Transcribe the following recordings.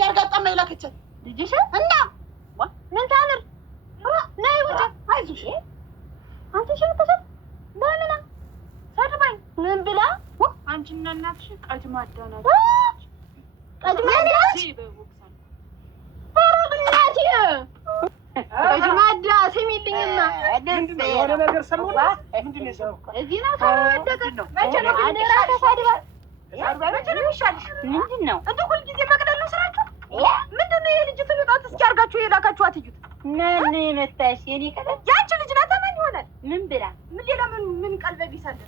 ያርጋጣማ ይላከቻት ልጅሽ እና ምን ታምር ነይ ወጣ አይዞሽ አንተ ሽልተሰብ ማንና ሰድባኝ ምን ብላ አንቺና እናትሽ ቀድማ አዳናት ቀድማ እናት አረብናት ቀድማ አዳ ስሚልኝማ የሆነ ነገር ሰሙና ምንድነው ሰው እዚህ ነው ሰው ነው መቼ ነው እንደራ ተሳድባ መቼ ነው የሚሻልሽ ምንድነው እንደ ሁሉ ጊዜ መቅደል ነው ስራችሁ ምንድነው የልጅ ትልጣት እስኪ አርጋችሁ የላካችኋት እዩት ምን መጣሽ የኔ ቀለ ያንቺ ልጅ ናት ማን ይሆናል ምን ብላ ምን ሌላ ምን ቀልበ ቢሰደ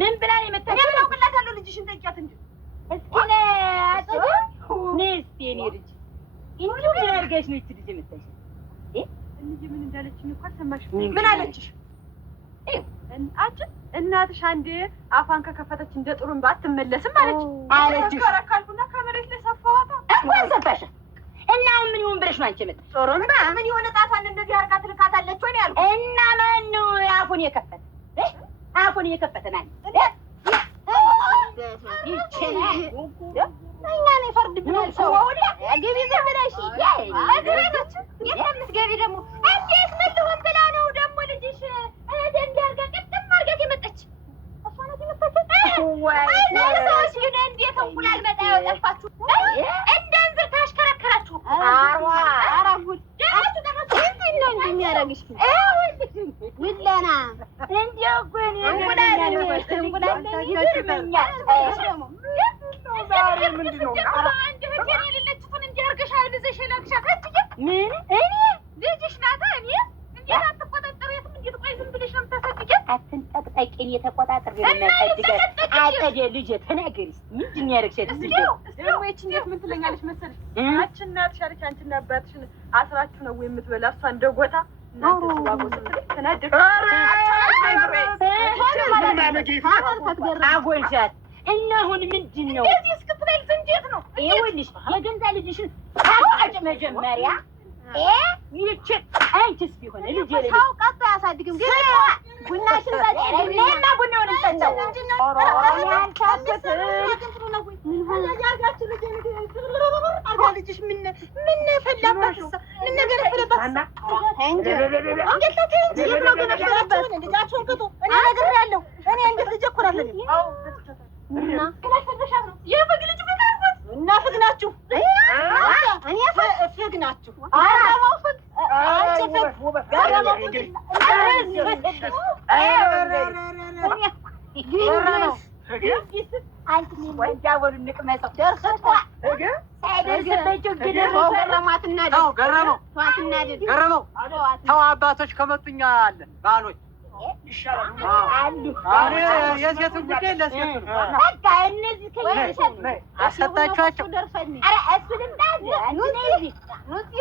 ምን ብላ ነው መጣሽ እኔ አውቅላታለሁ ልጅሽን ጠይቂያት እንጂ እስኪ ነይ ነይ የኔ ልጅ እንዴ ምን አርጋሽ ነው እቺ ልጅ መጣሽ ልጅ ምን እንዳለችኝ እንኳን ሰማሽ ምን አለችሽ እናትሽ አንዴ አፋን ከከፈተች እንደ ጥሩም ባትመለስም አለችሽ ከረካልኩና ከመሬት ላይ ሰፋዋታ እንኳን ሰፋሽ እና ምን ይሁን ብለሽ ነው አንቺ መጣ ጾሮና ምን ይሁን ጣቷን እንደዚህ አርጋ ትልካታለች ወይ ያልኩ እና ማን ነው አፉን የከፈተ ማለት ይችላል እኛ ነው ፈርድብናል ሰው ገቢ ዝም ብለሽ አገራቶች የምትገቢ ደግሞ እንዴት ምን ልሆን ብላ ነው ደግሞ ልጅሽ እንዲያርጋ ቅድም አርጋት የመጣች አፋናት የመጣች ሰዎች ግን እንዴት እንቁላል መጣ ያወጣፋችሁ እንደንዝር ታሽከረከራችሁ አራጉድ ደረሱ እንዴት ነው እንደሚያረግሽ ውለና እንዴው ግን እንቁላል ይገርመኛል ዛሬ ምንድነው አንድ ህቴን የሌለችውን እንዲያርገሻል ልዘሽ ላክሻት ምን እኔ ልጅሽ ናታ እኔ እንዴት አትቆጣጠሪያትም እንዴት ቆይ ዝም ብለሽ ነው የምታሳድጊያት አትንጠቅጠቂኝ የተቆጣጠር ለማሳድጊያት አጠደ ልጅ ተናገሪ ምንድነው ያረግሻት ልጅ ደግሞ እቺ እንዴት ምን ትለኛለሽ መሰለሽ አንቺ እናትሽ አለች አንቺና አባትሽን አስራችሁ ነው የምትበላ እሷ እንደጎታ እናንተ ተባቦት ተናደረ አጎልሻት እና አሁን ምንድነው እንደዚህ እስክትለኝ እንዴት ነው ይኸውልሽ የገንዛ ልጅሽን ታውቃጭ መጀመሪያ ይቺ አንቺስ ቢሆን ልጅ የለኝ ታውቃት ያሳድግም ግን ቡናሽን ጠጪና ቡናውን እንጠጣው ያንታበት ምን ሆነ ያርጋችሁ ልጅ አርጋ ልጅሽ ምን ፈላባት ምን ነገር ፈላባት እንዴ እንዴት ተንጂ የብሎ ገና ፈላባት ልጃችሁን ቅጡ እኔ ነገር ያለው እኔ እንዴት ልጅ እኮራለሁ አው እና ከላፈሻው ነው የፈግ ልጅ በታርኩት እና ፍግናችሁ እኔ ፍግናችሁ አራማው ፍግ አንቺ ፍግ ጋራማው ፍግ አንቺ ምን ወንጃወሉ ንቅመሰው ደርሰቷ ሳይደርስበችሁ ግደው ገረማትና ደው ገረመው ቷትና ገረመው ተው አባቶች ከመጡኛ አለ ባሎች ይሻላል አሉ አሬ የሴቱን ጉዳይ ለሴቱ ነው በቃ እነዚህ ከየሰጥ አሰጣችኋቸው አረ እሱንም ታዝ ኑዚ